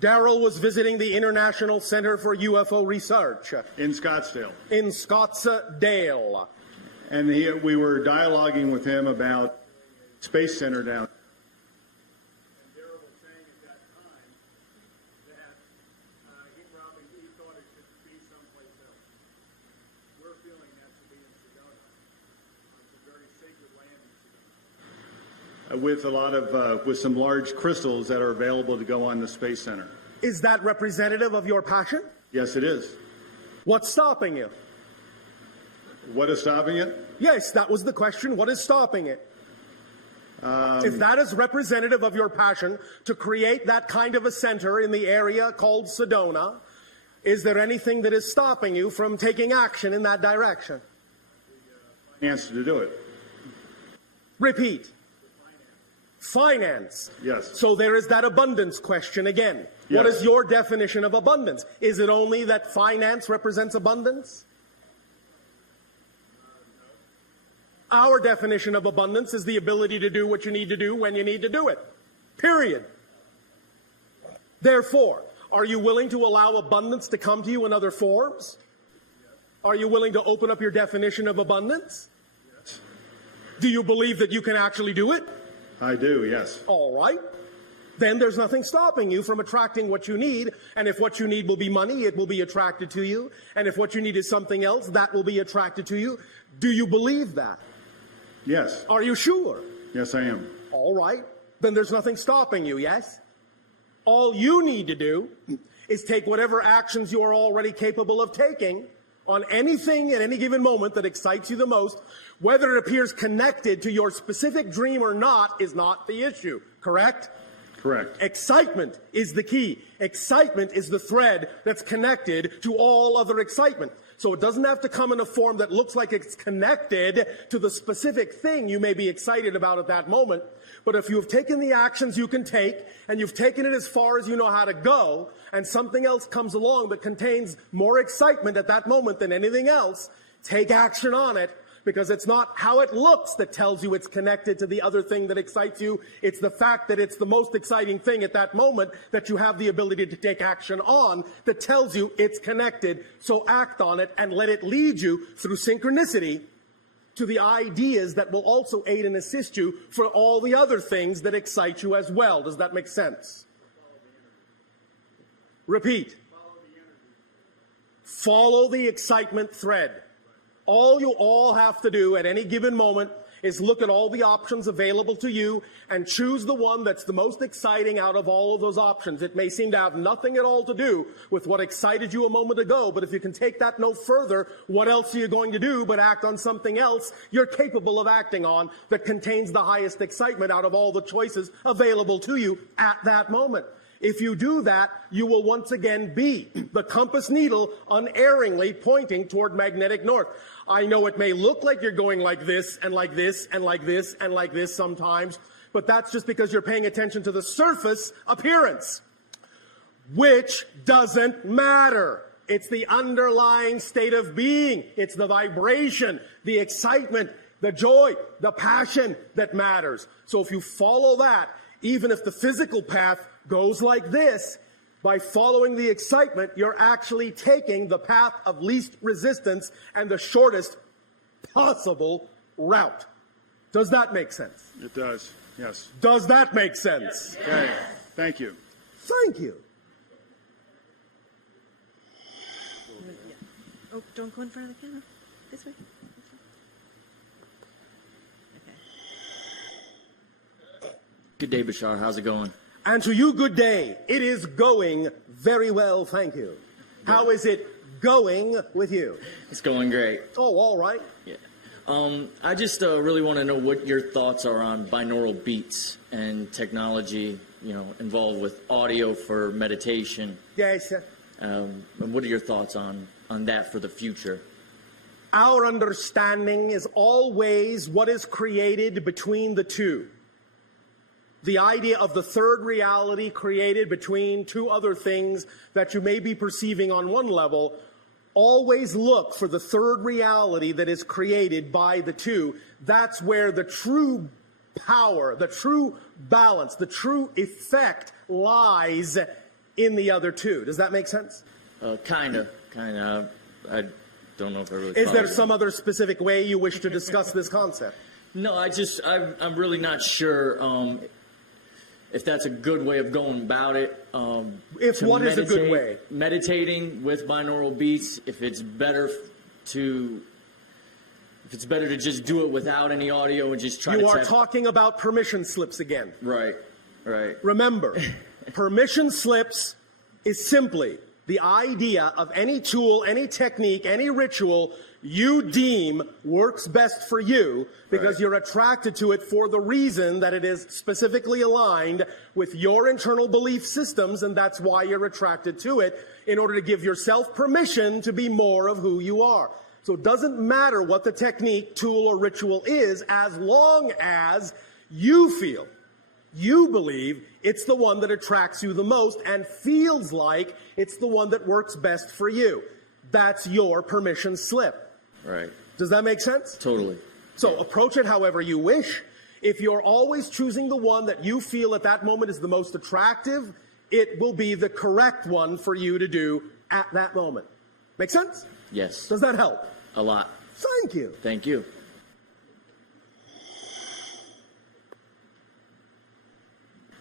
Daryl was visiting the International Center for UFO Research. In Scottsdale. In Scottsdale. And we were dialoguing with him about Space Center down. And Daryl was saying at that time that he thought it should be someplace else. We're feeling that to be in Sedona. It's a very sacred land in Sedona. With a lot of, with some large crystals that are available to go on the Space Center. Is that representative of your passion? Yes, it is. What's stopping you? What is stopping it? Yes, that was the question. What is stopping it? If that is representative of your passion to create that kind of a center in the area called Sedona, is there anything that is stopping you from taking action in that direction? The answer to do it. Repeat. Finance. Yes. So there is that abundance question again. Yes. What is your definition of abundance? Is it only that finance represents abundance? Our definition of abundance is the ability to do what you need to do when you need to do it. Period. Therefore, are you willing to allow abundance to come to you in other forms? Are you willing to open up your definition of abundance? Yes. Do you believe that you can actually do it? I do, yes. All right. Then there's nothing stopping you from attracting what you need. And if what you need will be money, it will be attracted to you. And if what you need is something else, that will be attracted to you. Do you believe that? Yes. Are you sure? Yes, I am. All right. Then there's nothing stopping you, yes? All you need to do is take whatever actions you are already capable of taking on anything at any given moment that excites you the most. Whether it appears connected to your specific dream or not is not the issue, correct? Correct. Excitement is the key. Excitement is the thread that's connected to all other excitement. So it doesn't have to come in a form that looks like it's connected to the specific thing you may be excited about at that moment. But if you have taken the actions you can take, and you've taken it as far as you know how to go, and something else comes along that contains more excitement at that moment than anything else, take action on it, because it's not how it looks that tells you it's connected to the other thing that excites you. It's the fact that it's the most exciting thing at that moment that you have the ability to take action on that tells you it's connected. So act on it and let it lead you through synchronicity to the ideas that will also aid and assist you for all the other things that excite you as well. Does that make sense? Repeat. Follow the excitement thread. All you all have to do at any given moment is look at all the options available to you and choose the one that's the most exciting out of all of those options. It may seem to have nothing at all to do with what excited you a moment ago, but if you can take that no further, what else are you going to do but act on something else you're capable of acting on that contains the highest excitement out of all the choices available to you at that moment? If you do that, you will once again be the compass needle unerringly pointing toward magnetic north. I know it may look like you're going like this and like this and like this and like this sometimes, but that's just because you're paying attention to the surface appearance, which doesn't matter. It's the underlying state of being. It's the vibration, the excitement, the joy, the passion that matters. So if you follow that, even if the physical path goes like this, by following the excitement, you're actually taking the path of least resistance and the shortest possible route. Does that make sense? It does, yes. Does that make sense? Yes. Okay, thank you. Thank you. Oh, don't go in front of the camera. This way. Okay. Good day, Bashar. How's it going? And to you, good day. It is going very well, thank you. How is it going with you? It's going great. Oh, all right. Yeah. I just really want to know what your thoughts are on binaural beats and technology, involved with audio for meditation. Yes, sir. And what are your thoughts on that for the future? Our understanding is always what is created between the two. The idea of the third reality created between two other things that you may be perceiving on one level. Always look for the third reality that is created by the two. That's where the true power, the true balance, the true effect lies in the other two. Does that make sense? Kinda. I don't know if I really. Is there follow. some other specific way you wish to discuss this concept? No, I'm really not sure if that's a good way of going about it. If to what is a good way? Meditating with binaural beats. If it's better to just do it without any audio and just try to. You are talking about permission slips again. Right. Remember, permission slips is simply the idea of any tool, any technique, any ritual you deem works best for you because you're attracted to it for the reason that it is specifically aligned with your internal belief systems, and that's why you're attracted to it, in order to give yourself permission to be more of who you are. So it doesn't matter what the technique, tool, or ritual is, as long as you feel, you believe it's the one that attracts you the most and feels like it's the one that works best for you. That's your permission slip. Right. Does that make sense? Totally. So approach it however you wish. If you're always choosing the one that you feel at that moment is the most attractive, it will be the correct one for you to do at that moment. Make sense? Yes. Does that help? A lot. Thank you. Thank you.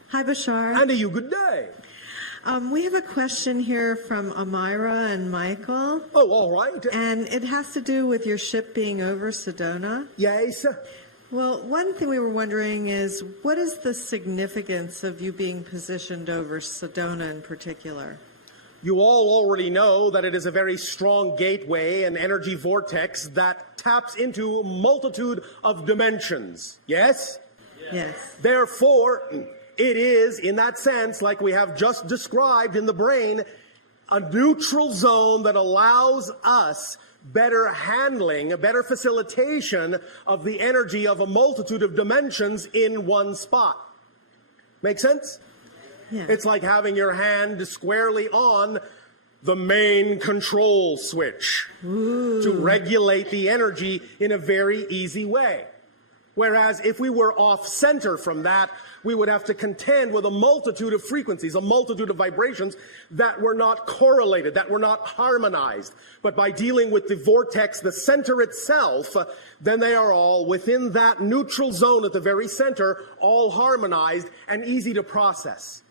Hi, Bashar. And to you, good day. We have a question here from Amira and Michael, Oh, all right. and it has to do with your ship being over Sedona. Yes. Well, one thing we were wondering is, what is the significance of you being positioned over Sedona in particular? You all already know that it is a very strong gateway and energy vortex that taps into a multitude of dimensions. Yes? Yes. Therefore, it is, in that sense, like we have just described in the brain, a neutral zone that allows us better handling, a better facilitation of the energy of a multitude of dimensions in one spot. Make sense? Yeah. It's like having your hand squarely on the main control switch to regulate the energy in a very easy way. Whereas if we were off center from that, we would have to contend with a multitude of frequencies, a multitude of vibrations that were not correlated, that were not harmonized. But by dealing with the vortex, the center itself, then they are all within that neutral zone at the very center, all harmonized and easy to process,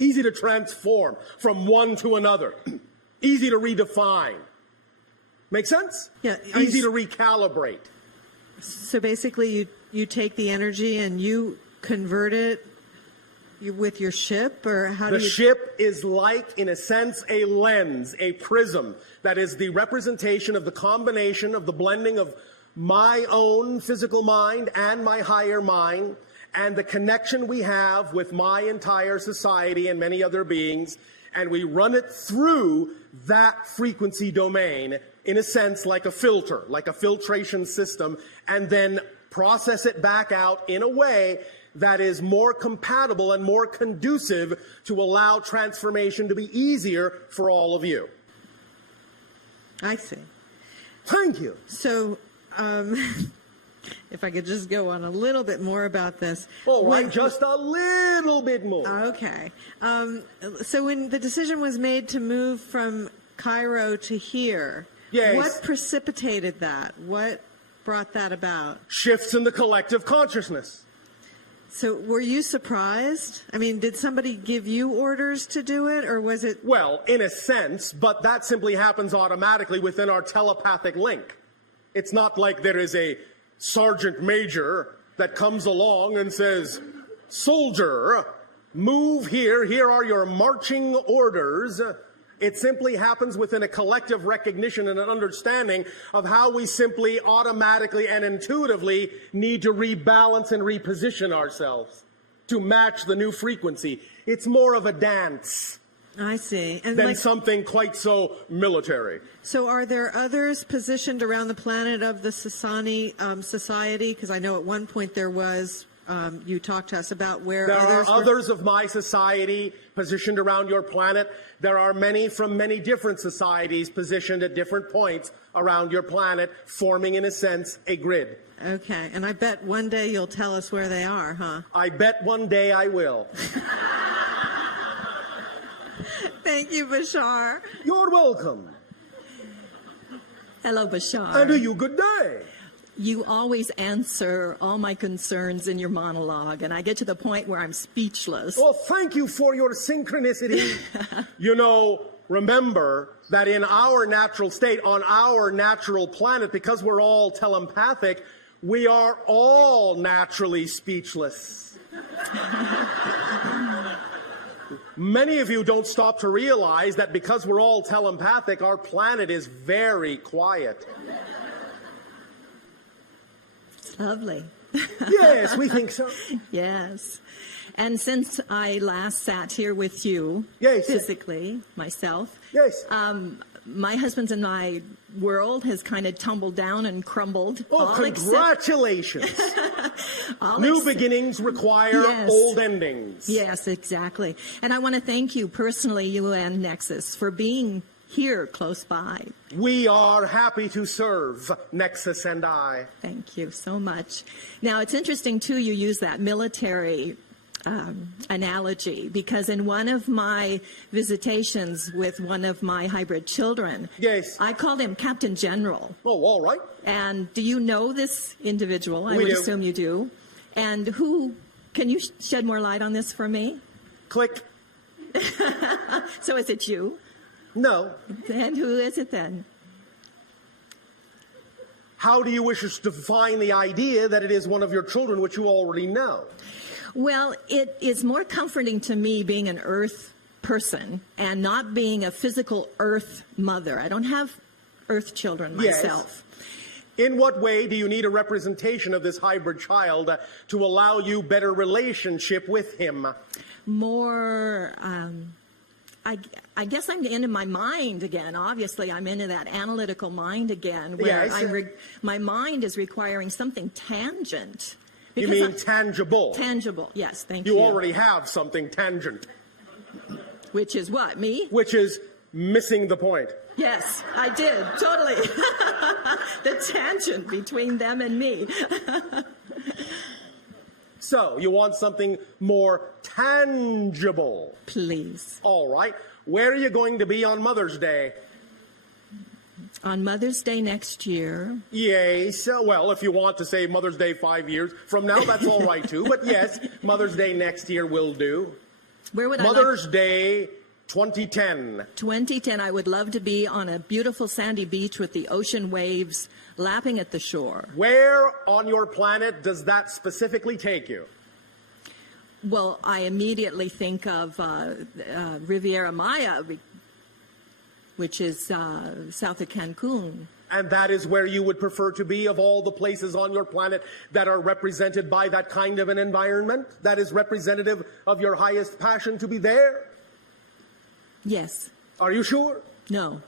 easy to transform from one to another, easy to redefine. Make sense? Yeah. Easy to recalibrate. So basically, you take the energy and you convert it with your ship, or how do The you? ship is like, in a sense, a lens, a prism that is the representation of the combination of the blending of my own physical mind and my higher mind, and the connection we have with my entire society and many other beings, and we run it through that frequency domain, in a sense, like a filter, like a filtration system, and then process it back out in a way that is more compatible and more conducive to allow transformation to be easier for all of you. I see. Thank you. So, if I could just go on a little bit more about this. All right, just a little bit more. Okay. So when the decision was made to move from Cairo to here, Yes. what precipitated that? What brought that about? Shifts in the collective consciousness. So were you surprised? I mean, did somebody give you orders to do it, or was it? Well, in a sense, but that simply happens automatically within our telepathic link. It's not like there is a sergeant major that comes along and says, "Soldier, move here. Here are your marching orders." It simply happens within a collective recognition and an understanding of how we simply automatically and intuitively need to rebalance and reposition ourselves to match the new frequency. It's more of a dance I see. And than like, something quite so military. so are there others positioned around the planet of the Sasani society? Because I know at one point there was. You talked to us about where There are others were. others of my society positioned around your planet. There are many from many different societies positioned at different points around your planet, forming, in a sense, a grid. Okay, and I bet one day you'll tell us where they are, huh? I bet one day I will. Thank you, Bashar. You're welcome. Hello, Bashar. And to you, good day. You always answer all my concerns in your monologue, and I get to the point where I'm speechless. Well, thank you for your synchronicity. You know, remember that in our natural state, on our natural planet, because we're all telepathic, we are all naturally speechless. Many of you don't stop to realize that because we're all telepathic, our planet is very quiet. Lovely. Yes, we think so. Yes. And since I last sat here with you, Yes. physically, myself, Yes. my husband's and my world has kind of tumbled down and crumbled. Oh, all congratulations. all New except- beginnings require Yes. old endings. Yes, exactly. And I want to thank you personally, you and Nexus, for being here close by. We are happy to serve, Nexus and I. Thank you so much. Now, it's interesting, too, you use that military analogy, because in one of my visitations with one of my hybrid children, Yes. I called him Captain General. Oh, all right. And do you know this individual? I We would do. assume you do. And can you shed more light on this for me? Click. So is it you? No. And who is it then? How do you wish us to define the idea that it is one of your children, which you already know? Well, it is more comforting to me being an earth person and not being a physical earth mother. I don't have earth children Yes. myself. In what way do you need a representation of this hybrid child to allow you better relationship with him? More, I guess I'm into my mind again. Obviously, I'm into that analytical mind again, where Yes. my mind is requiring something tangent. You Because mean I'm- tangible. tangible? Yes, thank you. You already have something tangent, Which is what, me? which is missing the point. Yes, I did, totally. The tangent between them and me. So, you want something more tangible. Please. All right. Where are you going to be on Mother's Day? On Mother's Day next year, Yes. Well, if you want to say Mother's Day 5 years from now, that's all right too. But yes, Mother's Day next year will do. where would Mother's Day 2010. 2010, I would love to be on a beautiful sandy beach with the ocean waves lapping at the shore. Where on your planet does that specifically take you? Well, I immediately think of Riviera Maya, which is south of Cancun. And that is where you would prefer to be of all the places on your planet that are represented by that kind of an environment that is representative of your highest passion to be there? Yes. Are you sure? No.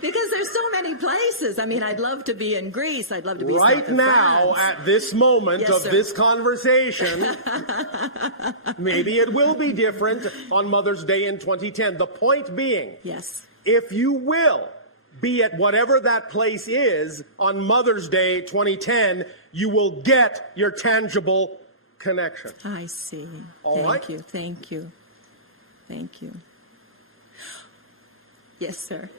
Because there's so many places. I mean, I'd love to be in Greece. I'd love to be Right south of now, France. at this moment Yes, of sir. this conversation, maybe it will be different on Mother's Day in 2010. The point being, Yes. if you will be at whatever that place is on Mother's Day 2010, you will get your tangible connection. I see. All Thank right. you. Thank you. Thank you. Yes, sir.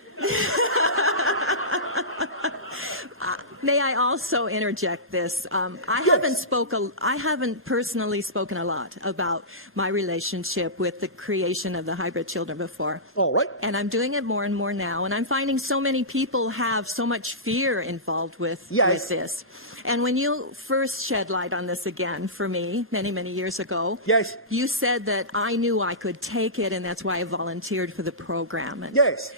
May I also interject this? I haven't personally spoken a lot about my relationship with the creation of the hybrid children before. All right. And I'm doing it more and more now. And I'm finding so many people have so much fear involved with Yes. this. And when you first shed light on this again for me many, many years ago, Yes. you said that I knew I could take it, and that's why I volunteered for the program. And Yes.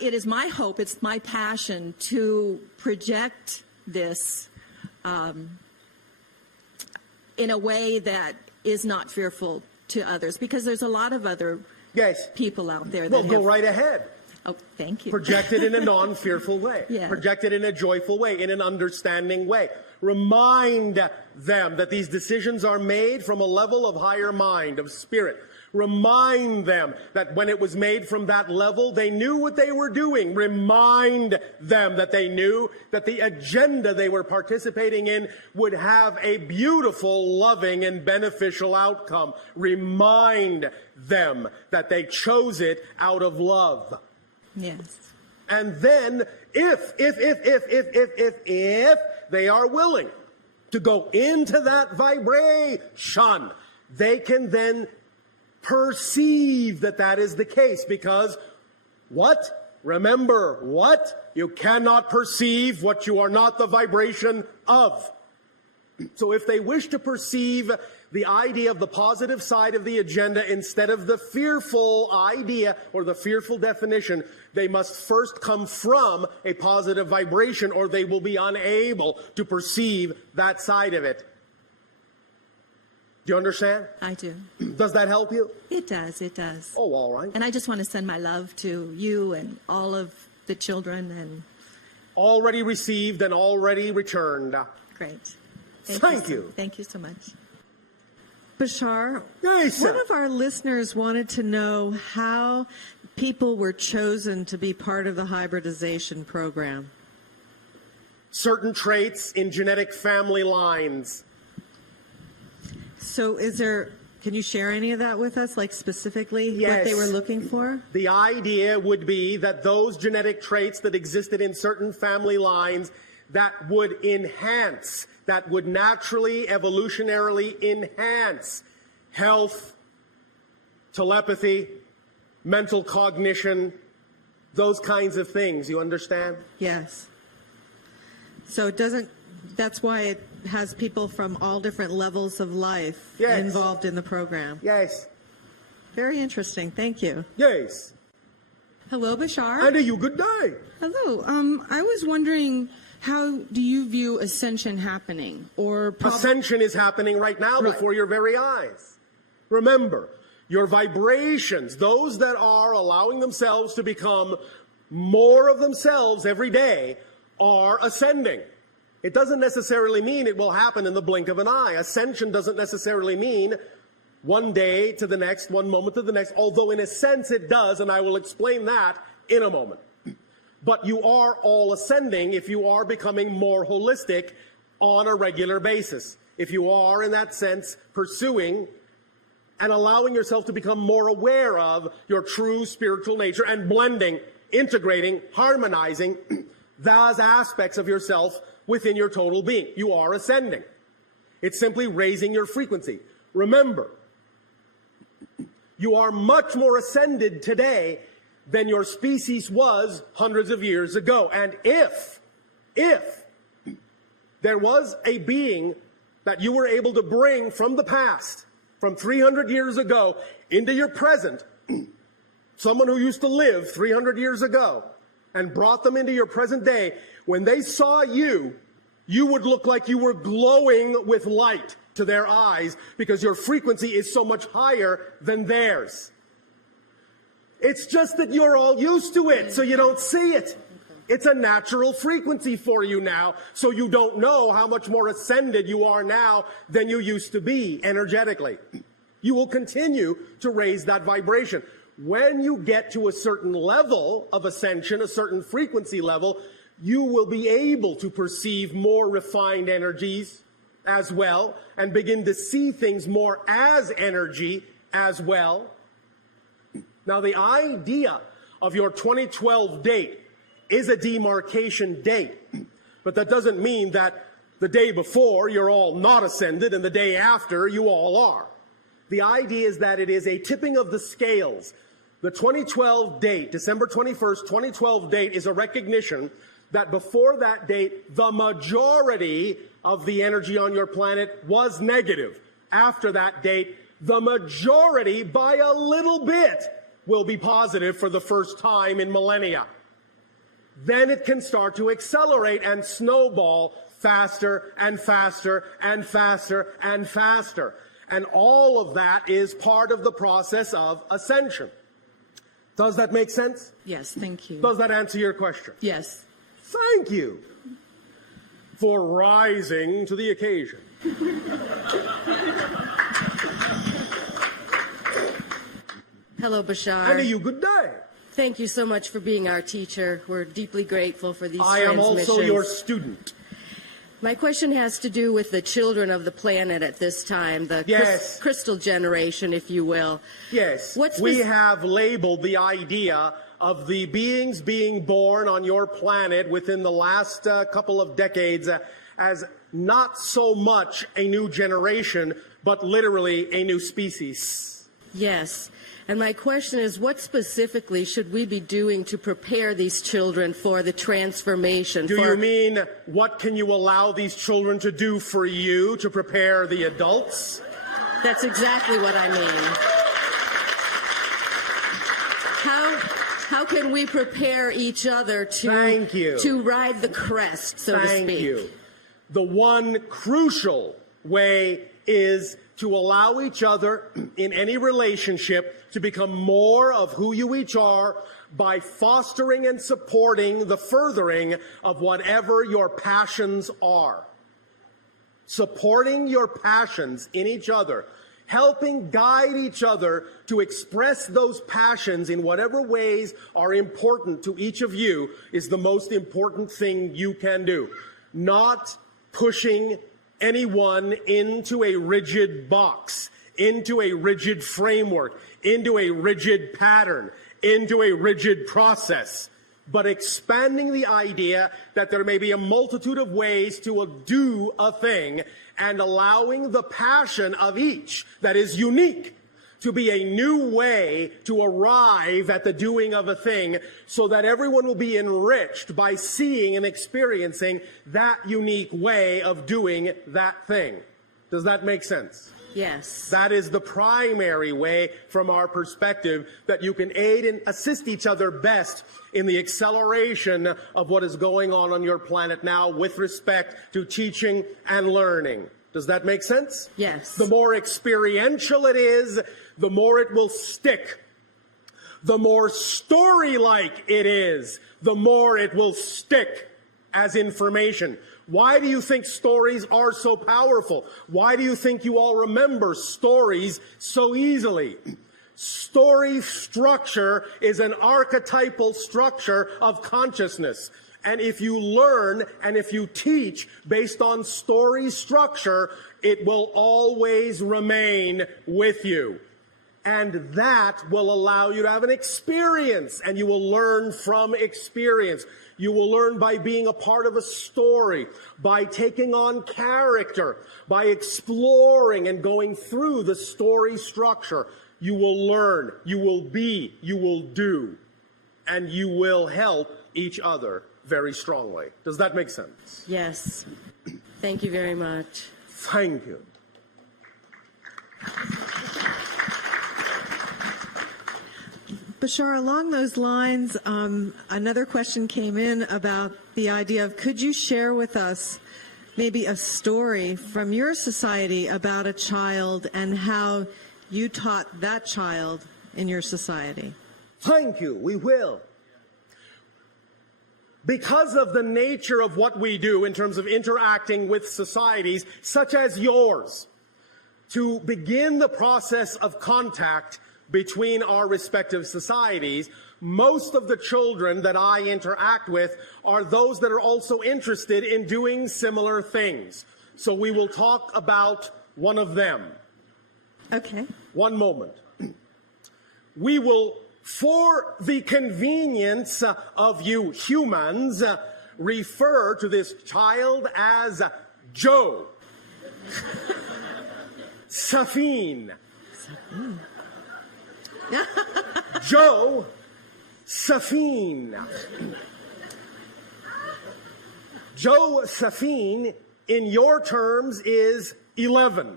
it is my hope, it's my passion to project this in a way that is not fearful to others, because there's a lot of other Yes. people out there that Well, go have... right ahead. Oh, thank you. Project it in a non-fearful way. Yeah. Project it in a joyful way, in an understanding way. Remind them that these decisions are made from a level of higher mind, of spirit. Remind them that when it was made from that level, they knew what they were doing. Remind them that they knew that the agenda they were participating in would have a beautiful, loving, and beneficial outcome. Remind them that they chose it out of love. Yes. And then, if they are willing to go into that vibration, they can then perceive that that is the case, because what? Remember what? You cannot perceive what you are not the vibration of. So if they wish to perceive the idea of the positive side of the agenda instead of the fearful idea or the fearful definition, they must first come from a positive vibration, or they will be unable to perceive that side of it. Do you understand? I do. Does that help you? It does. It does. Oh, all right. And I just want to send my love to you and all of the children. And Already received and already returned. great. Thank you. Thank you so much. Bashar, Yes, one sir. of our listeners wanted to know how people were chosen to be part of the hybridization program. Certain traits in genetic family lines. So can you share any of that with us, like specifically what they Yes. were looking for? The idea would be that those genetic traits that existed in certain family lines that would enhance, that would naturally, evolutionarily enhance health, telepathy, mental cognition, those kinds of things. You understand? Yes. So that's why it has people from all different levels of life Yes. involved in the program. Yes. Very interesting. Thank you. Yes. Hello, Bashar. And you, good day. Hello. I was wondering, how do you view ascension happening? Or Ascension is happening right now Right. before your very eyes. Remember, your vibrations, those that are allowing themselves to become more of themselves every day, are ascending. It doesn't necessarily mean it will happen in the blink of an eye. Ascension doesn't necessarily mean one day to the next, one moment to the next, although in a sense it does, and I will explain that in a moment. But you are all ascending if you are becoming more holistic on a regular basis. If you are, in that sense, pursuing and allowing yourself to become more aware of your true spiritual nature and blending, integrating, harmonizing those aspects of yourself within your total being. You are ascending. It's simply raising your frequency. Remember, you are much more ascended today than your species was hundreds of years ago. And if there was a being that you were able to bring from the past, from 300 years ago, into your present, someone who used to live 300 years ago, and brought them into your present day, when they saw you, you would look like you were glowing with light to their eyes because your frequency is so much higher than theirs. It's just that you're all used to it, so you don't see it. It's a natural frequency for you now, so you don't know how much more ascended you are now than you used to be energetically. You will continue to raise that vibration. When you get to a certain level of ascension, a certain frequency level, you will be able to perceive more refined energies as well and begin to see things more as energy as well. Now, the idea of your 2012 date is a demarcation date, but that doesn't mean that the day before you're all not ascended and the day after you all are. The idea is that it is a tipping of the scales. The 2012 date, December 21st, 2012 date, is a recognition that before that date, the majority of the energy on your planet was negative. After that date, the majority, by a little bit, will be positive for the first time in millennia. Then it can start to accelerate and snowball faster and faster and faster and faster. And all of that is part of the process of ascension. Does that make sense? Yes, thank you. Does that answer your question? Yes. Thank you for rising to the occasion. Hello, Bashar. And to you, good day. Thank you so much for being our teacher. We're deeply grateful for these I am transmissions. also your student. My question has to do with the children of the planet at this time, the Yes. crystal generation, if you will. Yes, What's we this- have labeled the idea of the beings being born on your planet within the last couple of decades as not so much a new generation, but literally a new species. Yes. And my question is, what specifically should we be doing to prepare these children for the transformation? Do you mean what can you allow these children to do for you to prepare the adults? That's exactly what I mean. How can we prepare each other Thank you. to ride the crest, so to speak? Thank you. The one crucial way is to allow each other in any relationship to become more of who you each are by fostering and supporting the furthering of whatever your passions are. Supporting your passions in each other, helping guide each other to express those passions in whatever ways are important to each of you is the most important thing you can do. Not pushing anyone into a rigid box, into a rigid framework, into a rigid pattern, into a rigid process, but expanding the idea that there may be a multitude of ways to do a thing and allowing the passion of each that is unique to be a new way to arrive at the doing of a thing so that everyone will be enriched by seeing and experiencing that unique way of doing that thing. Does that make sense? Yes. That is the primary way from our perspective that you can aid and assist each other best in the acceleration of what is going on your planet now with respect to teaching and learning. Does that make sense? Yes. The more experiential it is, the more it will stick. The more story-like it is, the more it will stick as information. Why do you think stories are so powerful? Why do you think you all remember stories so easily? Story structure is an archetypal structure of consciousness. And if you learn and if you teach based on story structure, it will always remain with you. And that will allow you to have an experience, and you will learn from experience. You will learn by being a part of a story, by taking on character, by exploring and going through the story structure. You will learn, you will be, you will do, and you will help each other very strongly. Does that make sense? Yes. Thank you very much. Thank you. Bashar, along those lines, another question came in about the idea of, could you share with us maybe a story from your society about a child and how you taught that child in your society? Thank you. We will. Because of the nature of what we do in terms of interacting with societies such as yours, to begin the process of contact between our respective societies, most of the children that I interact with are those that are also interested in doing similar things. So we will talk about one of them. Okay. One moment. We will, for the convenience of you humans, refer to this child as Joe. Safine. Joe Safine. Joe Safine, in your terms, is 11.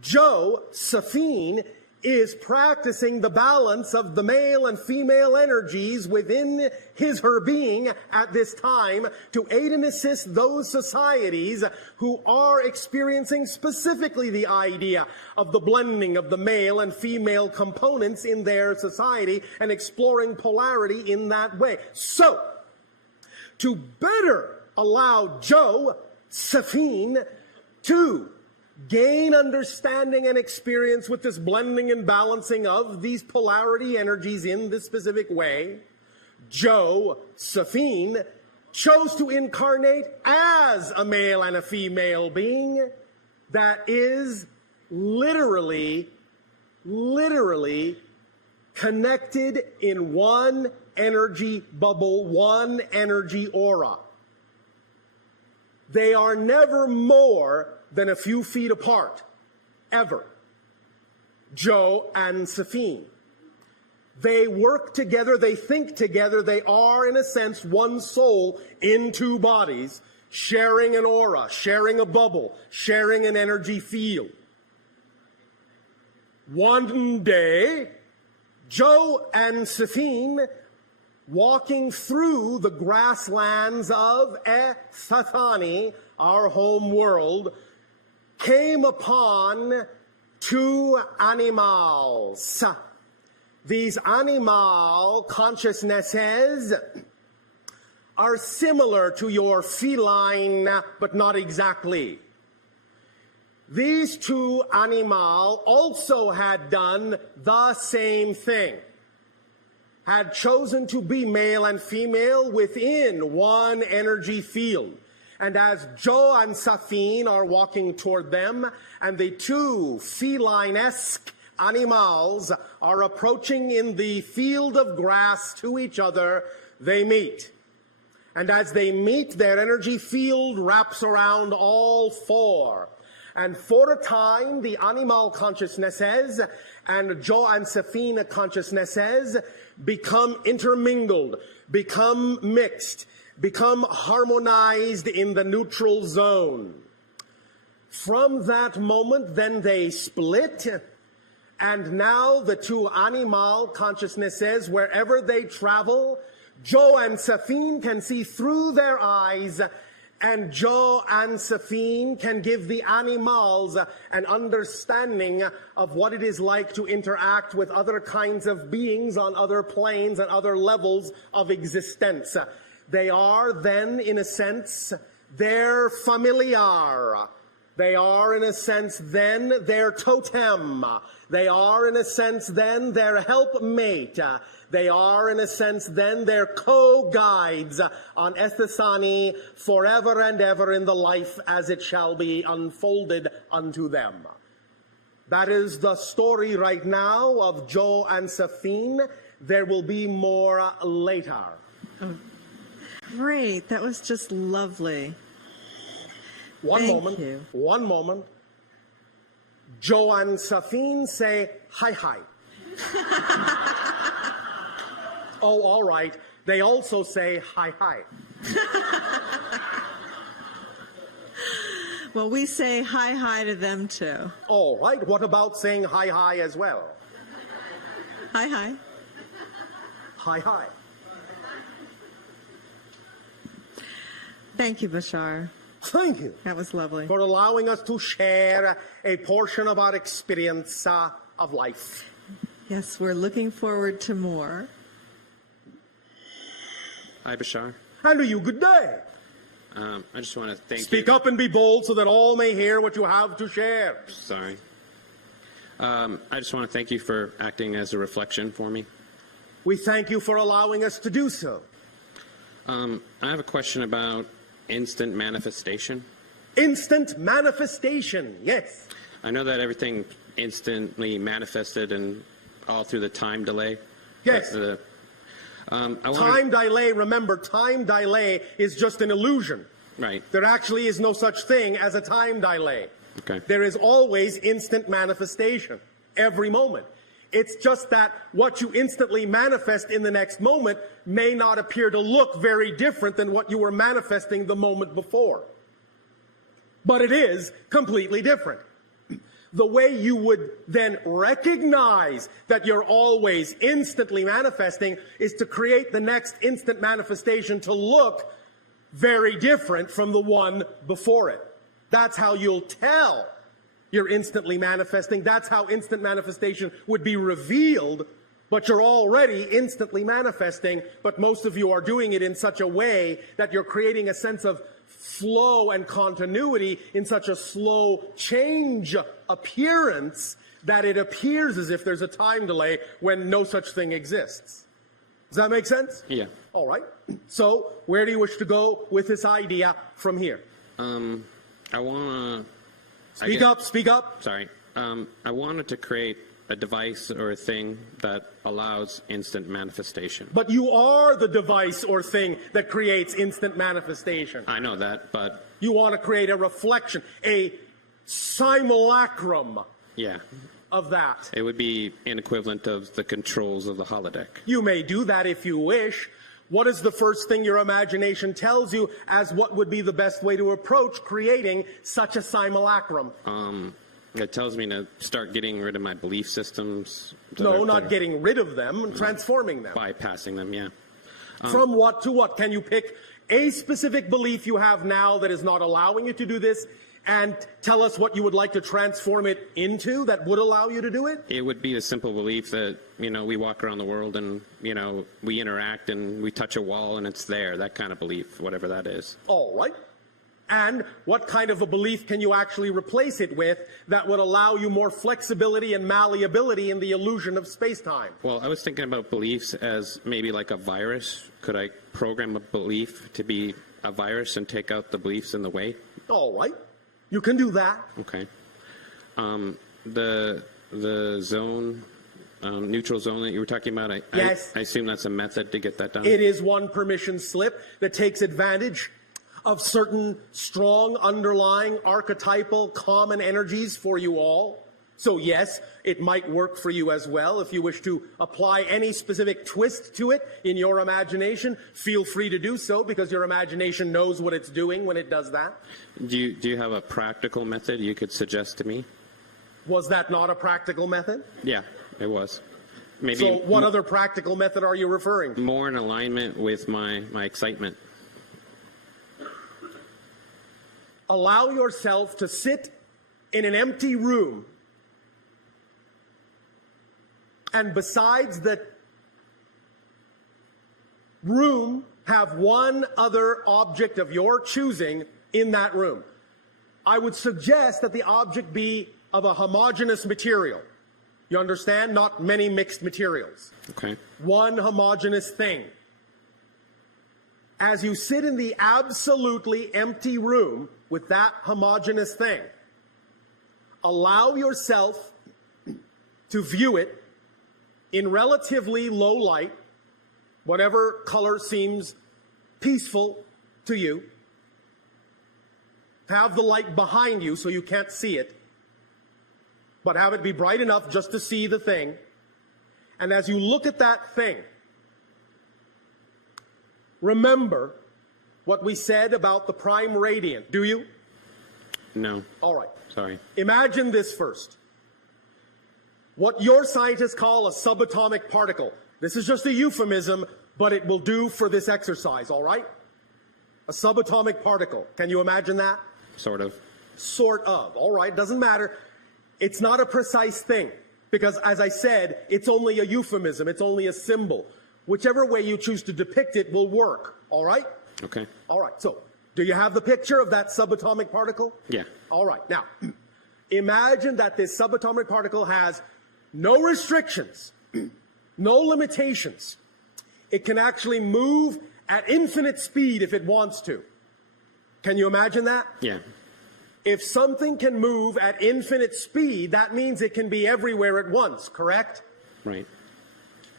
Joe Safine is practicing the balance of the male and female energies within her being at this time to aid and assist those societies who are experiencing specifically the idea of the blending of the male and female components in their society and exploring polarity in that way. So, to better allow Joe Safine to gain understanding and experience with this blending and balancing of these polarity energies in this specific way, Josephine chose to incarnate as a male and a female being that is literally connected in one energy bubble, one energy aura. They are never more than a few feet apart, ever. Joe and Safine. They work together, they think together, they are, in a sense, one soul in two bodies, sharing an aura, sharing a bubble, sharing an energy field. One day, Joe and Safine, walking through the grasslands of Eththani, our home world, came upon two animals. These animal consciousnesses are similar to your feline, but not exactly. These two animals also had done the same thing, had chosen to be male and female within one energy field. And as Joe and Safine are walking toward them, and the two feline-esque animals are approaching in the field of grass to each other, they meet. And as they meet, their energy field wraps around all four. And for a time, the animal consciousnesses and Joe and Safine consciousnesses become intermingled, become mixed, become harmonized in the neutral zone. From that moment, then they split, and now the two animal consciousnesses, wherever they travel, Joe and Safine can see through their eyes, and Joe and Safine can give the animals an understanding of what it is like to interact with other kinds of beings on other planes and other levels of existence. They are then, in a sense, their familiar. They are, in a sense, then their totem. They are, in a sense, then their helpmate. They are, in a sense, then their co-guides on Eththani forever and ever in the life as it shall be unfolded unto them. That is the story right now of Joe and Safine. There will be more later. Oh, great. That was just lovely. One Thank moment. Joe and Safine say, hi, hi. Oh, all right. They also say, hi, hi. Well, we say hi, hi to them, too. All right. What about saying hi, hi as well? Hi, hi. Hi, hi. Thank you, Bashar. Thank you That was lovely. for allowing us to share a portion of our experience of life. Yes, we're looking forward to more. Hi, Bashar. And to you, good day. I just want to thank Speak you. up and be bold so that all may hear what you have to share. Sorry. I just want to thank you for acting as a reflection for me. We thank you for allowing us to do so. I have a question about instant manifestation. Instant manifestation, yes. I know that everything instantly manifested and all through the time delay. Yes. Time delay, remember, time delay is just an illusion. Right. There actually is no such thing as a time delay. Okay. There is always instant manifestation, every moment. It's just that what you instantly manifest in the next moment may not appear to look very different than what you were manifesting the moment before. But it is completely different. The way you would then recognize that you're always instantly manifesting is to create the next instant manifestation to look very different from the one before it. That's how you'll tell you're instantly manifesting. That's how instant manifestation would be revealed But you're already instantly manifesting, but most of you are doing it in such a way that you're creating a sense of flow and continuity in such a slow change appearance that it appears as if there's a time delay when no such thing exists. Does that make sense? Yeah. All right. So where do you wish to go with this idea from here? I want to... Speak up. Sorry. I wanted to create a device or a thing that allows instant manifestation. But you are the device or thing that creates instant manifestation. I know that, but... You want to create a reflection, a simulacrum Yeah. of that. It would be an equivalent of the controls of the holodeck. You may do that if you wish. What is the first thing your imagination tells you as what would be the best way to approach creating such a simulacrum? It tells me to start getting rid of my belief systems. No, not getting rid of them, transforming them. Bypassing them, yeah. From what to what? Can you pick a specific belief you have now that is not allowing you to do this and tell us what you would like to transform it into that would allow you to do it? It would be the simple belief that, we walk around the world and, we interact and we touch a wall and it's there, that kind of belief, whatever that is. All right. And what kind of a belief can you actually replace it with that would allow you more flexibility and malleability in the illusion of space-time? Well, I was thinking about beliefs as maybe like a virus. Could I program a belief to be a virus and take out the beliefs in the way? All right. You can do that. Okay. The zone, neutral zone that you were talking about, Yes. I assume that's a method to get that done? It is one permission slip that takes advantage of certain strong underlying archetypal common energies for you all. So yes, it might work for you as well. If you wish to apply any specific twist to it in your imagination, feel free to do so because your imagination knows what it's doing when it does that. Do you have a practical method you could suggest to me? Was that not a practical method? Yeah, it was. Maybe So what other practical method are you referring to? more in alignment with my excitement. Allow yourself to sit in an empty room, and besides the room, have one other object of your choosing in that room. I would suggest that the object be of a homogeneous material. You understand? Not many mixed materials. Okay. One homogeneous thing. As you sit in the absolutely empty room with that homogeneous thing, allow yourself to view it in relatively low light, whatever color seems peaceful to you. Have the light behind you so you can't see it, but have it be bright enough just to see the thing. And as you look at that thing, remember what we said about the prime radiant, do you? No. All right. Sorry. Imagine this first. What your scientists call a subatomic particle. This is just a euphemism, but it will do for this exercise, all right? A subatomic particle. Can you imagine that? Sort of. Sort of. All right. Doesn't matter. It's not a precise thing because, as I said, it's only a euphemism. It's only a symbol. Whichever way you choose to depict it will work. All right? Okay. All right. So, do you have the picture of that subatomic particle? Yeah. All right. Now, imagine that this subatomic particle has no restrictions, no limitations. It can actually move at infinite speed if it wants to. Can you imagine that? Yeah. If something can move at infinite speed, that means it can be everywhere at once, correct? Right.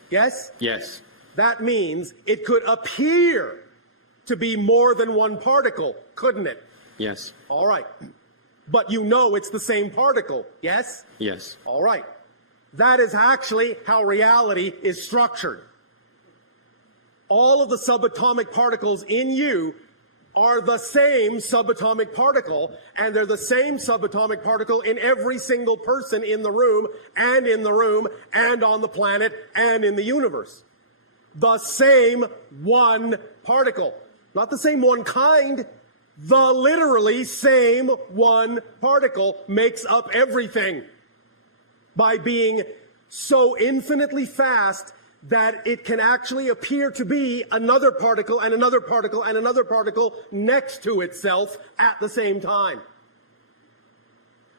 Yes? Yes. That means it could appear to be more than one particle, couldn't it? Yes. All right. But you know it's the same particle, yes? Yes. All right. That is actually how reality is structured. All of the subatomic particles in you are the same subatomic particle, and they're the same subatomic particle in every single person in the room, and on the planet, and in the universe. The same one particle. Not the same one kind. The literally same one particle makes up everything by being so infinitely fast that it can actually appear to be another particle and another particle and another particle next to itself at the same time.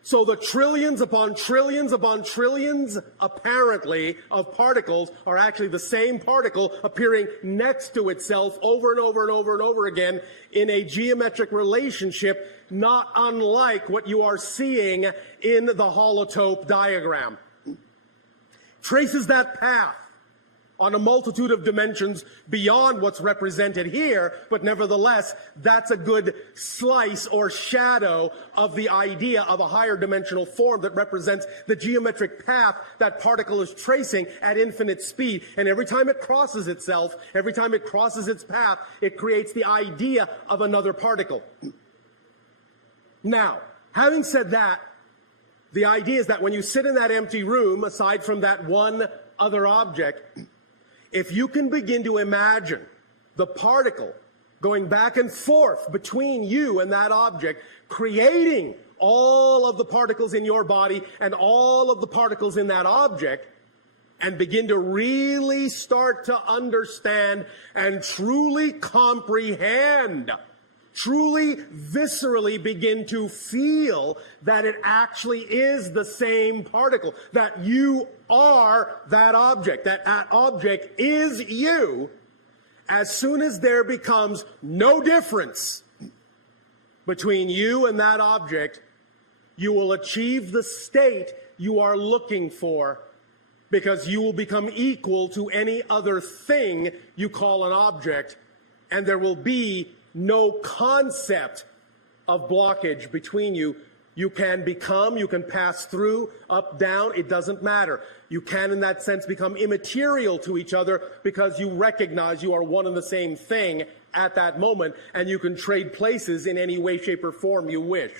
So the trillions upon trillions upon trillions, apparently, of particles are actually the same particle appearing next to itself over and over and over and over again in a geometric relationship not unlike what you are seeing in the holotope diagram. Traces that path on a multitude of dimensions beyond what's represented here, but nevertheless, that's a good slice or shadow of the idea of a higher dimensional form that represents the geometric path that particle is tracing at infinite speed. And every time it crosses itself, every time it crosses its path, it creates the idea of another particle. Now, having said that, the idea is that when you sit in that empty room, aside from that one other object, if you can begin to imagine the particle going back and forth between you and that object, creating all of the particles in your body and all of the particles in that object, and begin to really start to understand and truly comprehend, truly viscerally begin to feel that it actually is the same particle, that you are that object, that object is you. As soon as there becomes no difference between you and that object, you will achieve the state you are looking for, because you will become equal to any other thing you call an object, and there will be no concept of blockage between you. You can become, you can pass through, up, down, it doesn't matter. You can, in that sense, become immaterial to each other because you recognize you are one and the same thing at that moment, and you can trade places in any way, shape, or form you wish.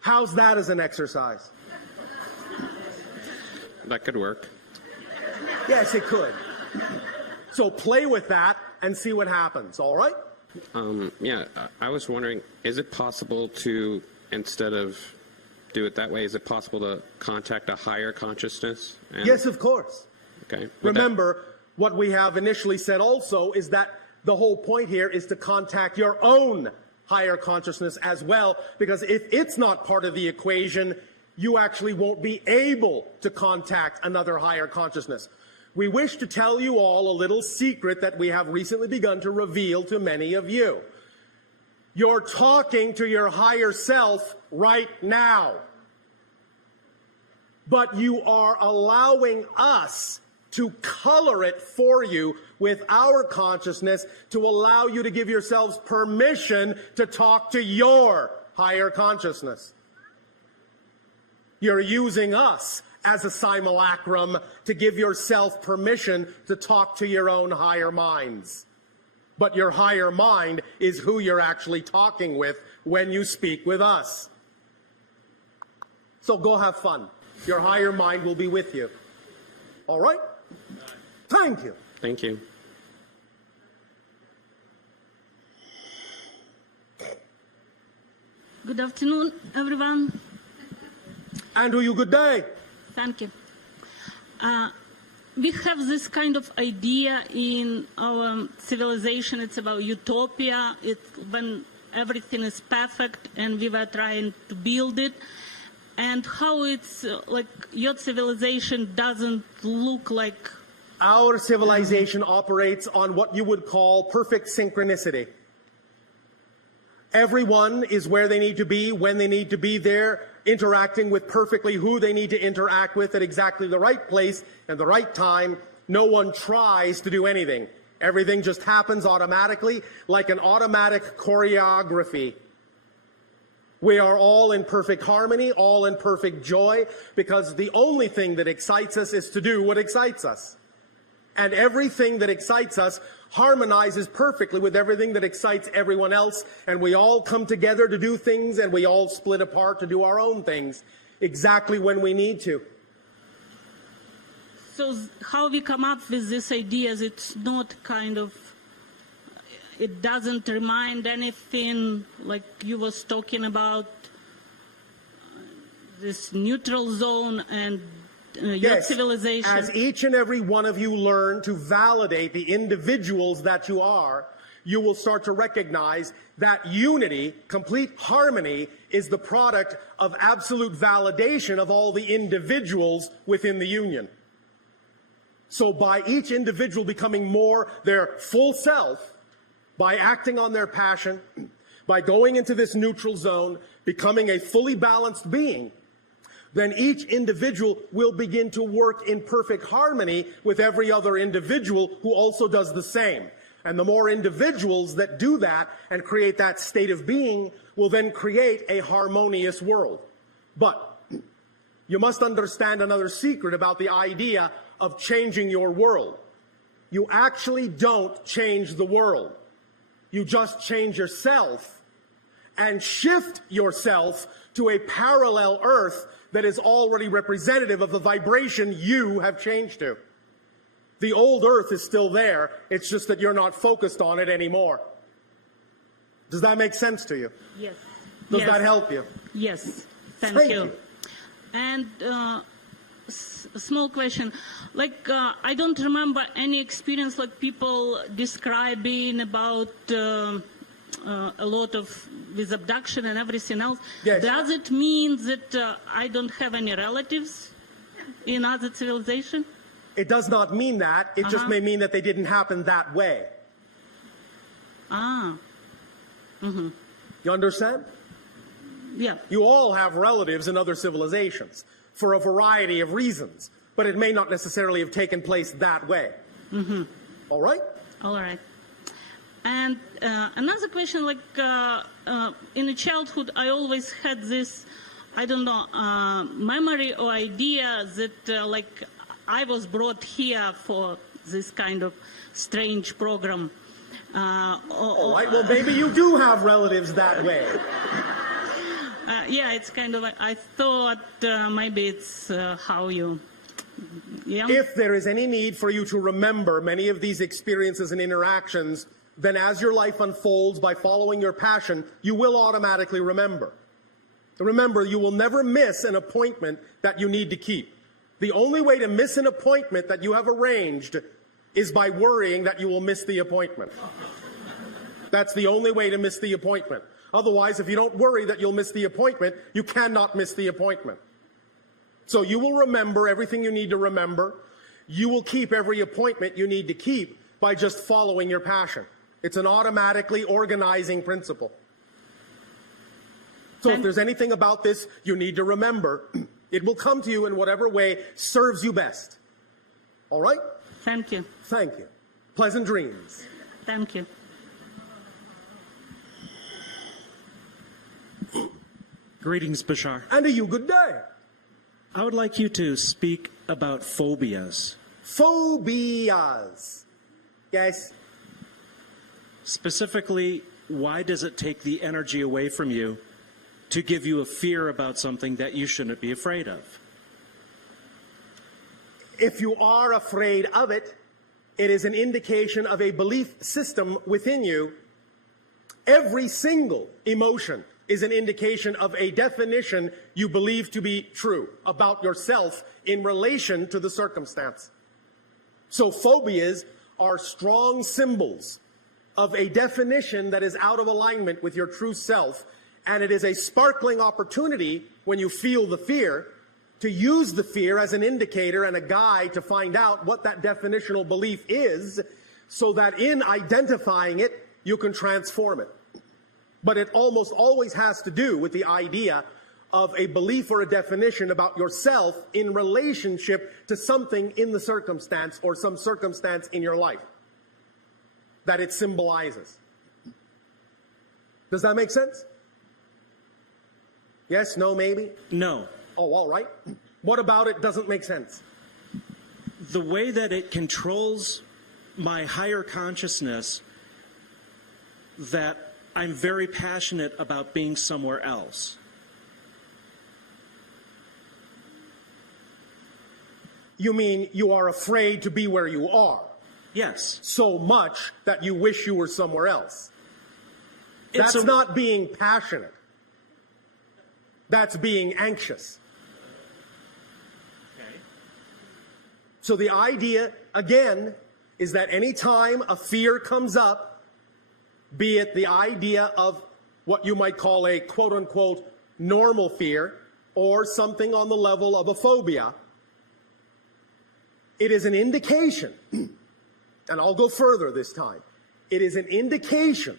How's that as an exercise? That could work. Yes, it could. So play with that and see what happens, all right? Yeah, I was wondering, is it possible to, instead of do it that way, is it possible to contact a higher consciousness? Yes, of course. Okay. Remember, what we have initially said also is that the whole point here is to contact your own higher consciousness as well, because if it's not part of the equation, you actually won't be able to contact another higher consciousness. We wish to tell you all a little secret that we have recently begun to reveal to many of you. You're talking to your higher self right now, but you are allowing us to color it for you with our consciousness to allow you to give yourselves permission to talk to your higher consciousness. You're using us as a simulacrum to give yourself permission to talk to your own higher minds. But your higher mind is who you're actually talking with when you speak with us. So go have fun. Your higher mind will be with you. All right? Thank you. Thank you. Good afternoon, everyone. Andrew, you good day. Thank you. We have this kind of idea in our civilization. It's about utopia. It's when everything is perfect and we were trying to build it. And how it's like your civilization doesn't look like... Our civilization operates on what you would call perfect synchronicity. Everyone is where they need to be, when they need to be there, interacting with perfectly who they need to interact with at exactly the right place and the right time. No one tries to do anything. Everything just happens automatically, like an automatic choreography. We are all in perfect harmony, all in perfect joy, because the only thing that excites us is to do what excites us. And everything that excites us harmonizes perfectly with everything that excites everyone else, and we all come together to do things, and we all split apart to do our own things exactly when we need to. So how we come up with these ideas, it's not kind of, it doesn't remind anything like you was talking about this neutral zone and your Yes, civilization. as each and every one of you learn to validate the individuals that you are, you will start to recognize that unity, complete harmony, is the product of absolute validation of all the individuals within the union. So by each individual becoming more their full self, by acting on their passion, by going into this neutral zone, becoming a fully balanced being, then each individual will begin to work in perfect harmony with every other individual who also does the same. And the more individuals that do that and create that state of being will then create a harmonious world. But you must understand another secret about the idea of changing your world. You actually don't change the world. You just change yourself and shift yourself to a parallel earth that is already representative of the vibration you have changed to. The old earth is still there. It's just that you're not focused on it anymore. Does that make sense to you? Yes. Does Yes. that help you? Yes. Thank Thank you. you. And small question, like I don't remember any experience like people describing about a lot of with abduction and everything else. Yes. Does it mean that I don't have any relatives in other civilization? It does not mean that. It just may mean that they didn't happen that way. Ah. Mm-hmm. You understand? Yeah. You all have relatives in other civilizations for a variety of reasons, but it may not necessarily have taken place that way. Mm-hmm. All right? All right. And another question, like in the childhood, I always had this, I don't know, memory or idea that like I was brought here for this kind of strange program. All right, well, maybe you do have relatives that way. Yeah, it's kind of, I thought maybe it's how you, yeah. If there is any need for you to remember many of these experiences and interactions, then as your life unfolds by following your passion, you will automatically remember. Remember, you will never miss an appointment that you need to keep. The only way to miss an appointment that you have arranged is by worrying that you will miss the appointment. That's the only way to miss the appointment. Otherwise, if you don't worry that you'll miss the appointment, you cannot miss the appointment. So you will remember everything you need to remember. You will keep every appointment you need to keep by just following your passion. It's an automatically organizing principle. So if there's anything about this you need to remember, it will come to you in whatever way serves you best. All right? Thank you. Thank you. Pleasant dreams. Thank you. Greetings, Bashar. And to you, good day. I would like you to speak about phobias. Phobias. Yes. Specifically, why does it take the energy away from you to give you a fear about something that you shouldn't be afraid of? If you are afraid of it, it is an indication of a belief system within you. Every single emotion is an indication of a definition you believe to be true about yourself in relation to the circumstance. So phobias are strong symbols of a definition that is out of alignment with your true self, and it is a sparkling opportunity when you feel the fear to use the fear as an indicator and a guide to find out what that definitional belief is, so that in identifying it, you can transform it. But it almost always has to do with the idea of a belief or a definition about yourself in relationship to something in the circumstance or some circumstance in your life that it symbolizes. Does that make sense? Yes, no, maybe? No. Oh, all right. What about it doesn't make sense? The way that it controls my higher consciousness, that I'm very passionate about being somewhere else. You mean you are afraid to be where you are? Yes. So much that you wish you were somewhere else. That's not being passionate. That's being anxious. Okay. So the idea, again, is that any time a fear comes up, be it the idea of what you might call a quote-unquote normal fear or something on the level of a phobia, it is an indication, and I'll go further this time, it is an indication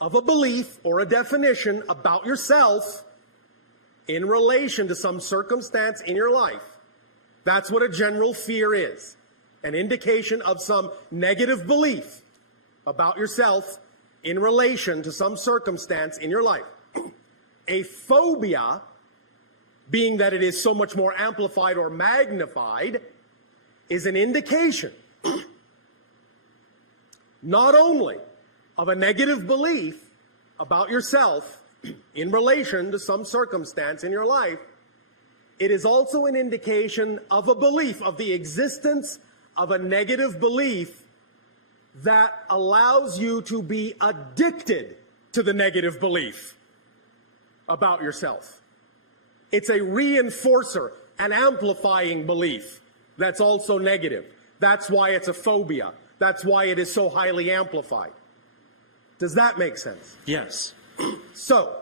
of a belief or a definition about yourself in relation to some circumstance in your life. That's what a general fear is, an indication of some negative belief about yourself in relation to some circumstance in your life. A phobia, being that it is so much more amplified or magnified, is an indication not only of a negative belief about yourself in relation to some circumstance in your life, it is also an indication of a belief, of the existence of a negative belief that allows you to be addicted to the negative belief about yourself. It's a reinforcer, an amplifying belief that's also negative. That's why it's a phobia. That's why it is so highly amplified. Does that make sense? Yes. So,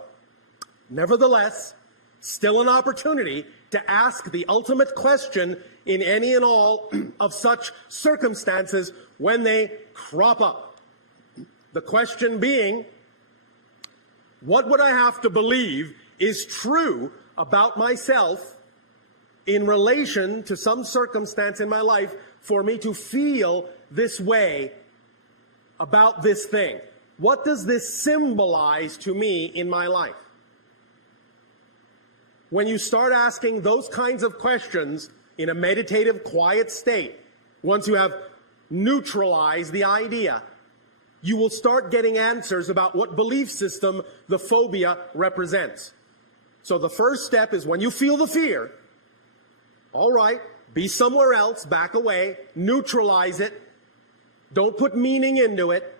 nevertheless, still an opportunity to ask the ultimate question in any and all of such circumstances when they crop up. The question being, what would I have to believe is true about myself in relation to some circumstance in my life for me to feel this way about this thing? What does this symbolize to me in my life? When you start asking those kinds of questions in a meditative, quiet state, once you have neutralized the idea, you will start getting answers about what belief system the phobia represents. So the first step is when you feel the fear, all right, be somewhere else, back away, neutralize it, don't put meaning into it,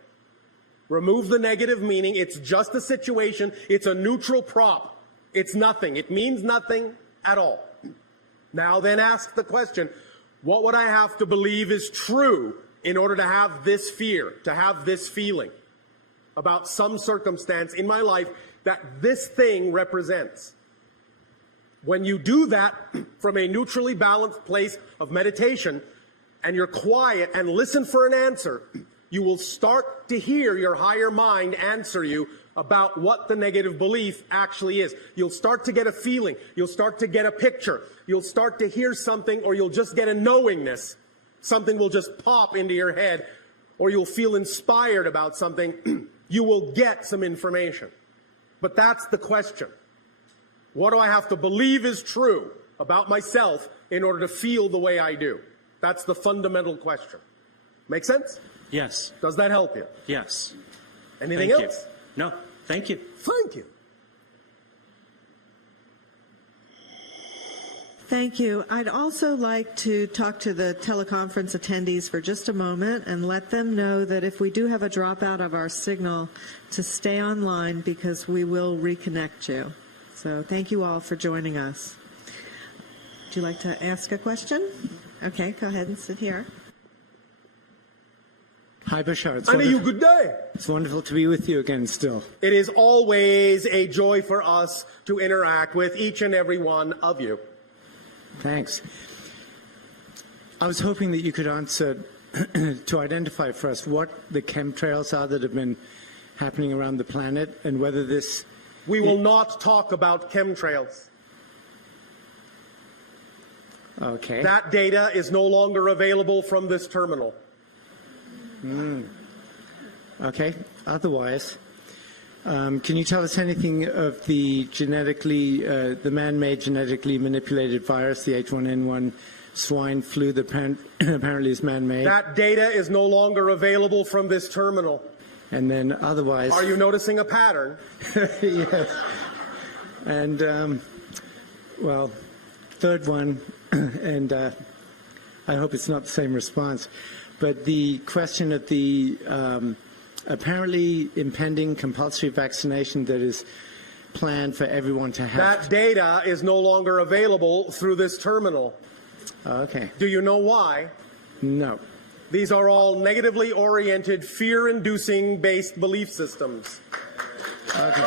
remove the negative meaning. It's just a situation. It's a neutral prop. It's nothing. It means nothing at all. Now then ask the question, what would I have to believe is true in order to have this fear, to have this feeling about some circumstance in my life that this thing represents? When you do that from a neutrally balanced place of meditation and you're quiet and listen for an answer, you will start to hear your higher mind answer you about what the negative belief actually is. You'll start to get a feeling. You'll start to get a picture. You'll start to hear something, or you'll just get a knowingness. Something will just pop into your head, or you'll feel inspired about something. You will get some information. But that's the question. What do I have to believe is true about myself in order to feel the way I do? That's the fundamental question. Make sense? Yes. Does that help you? Yes. Anything Thank else? You. No. Thank you. Thank you. Thank you. I'd also like to talk to the teleconference attendees for just a moment and let them know that if we do have a dropout of our signal, to stay online because we will reconnect you. So thank you all for joining us. Would you like to ask a question? Okay, go ahead and sit here. Hi, Bashar. Good day. It's wonderful to be with you again still. It is always a joy for us to interact with each and every one of you. Thanks. I was hoping that you could answer to identify for us what the chemtrails are that have been happening around the planet and whether this... We will not talk about chemtrails. Okay. That data is no longer available from this terminal. Okay. Otherwise, can you tell us anything of the the man-made genetically manipulated virus, the H1N1 swine flu that apparently is man-made? That data is no longer available from this terminal. And then otherwise... Are you noticing a pattern? Yes. And, well, third one, and I hope it's not the same response, but the question of the apparently impending compulsory vaccination that is planned for everyone to have. That data is no longer available through this terminal. Okay. Do you know why? No. These are all negatively oriented, fear-inducing based belief systems. Okay.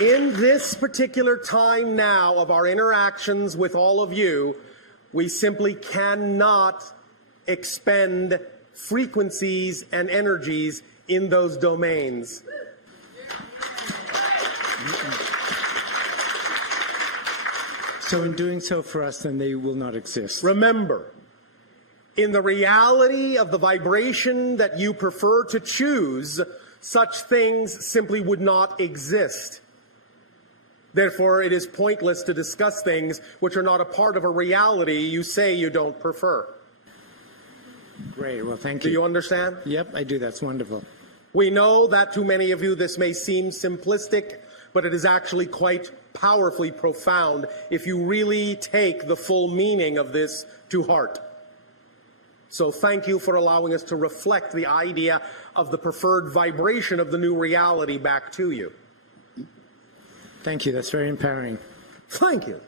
In this particular time now of our interactions with all of you, we simply cannot expend frequencies and energies in those domains. So in doing so for us, then they will not exist. Remember, in the reality of the vibration that you prefer to choose, such things simply would not exist. Therefore, it is pointless to discuss things which are not a part of a reality you say you don't prefer. Great. Well, thank Do you. you understand? Yep, I do. That's wonderful. We know that to many of you this may seem simplistic, but it is actually quite powerfully profound if you really take the full meaning of this to heart. So thank you for allowing us to reflect the idea of the preferred vibration of the new reality back to you. Thank you. That's very empowering. Thank you.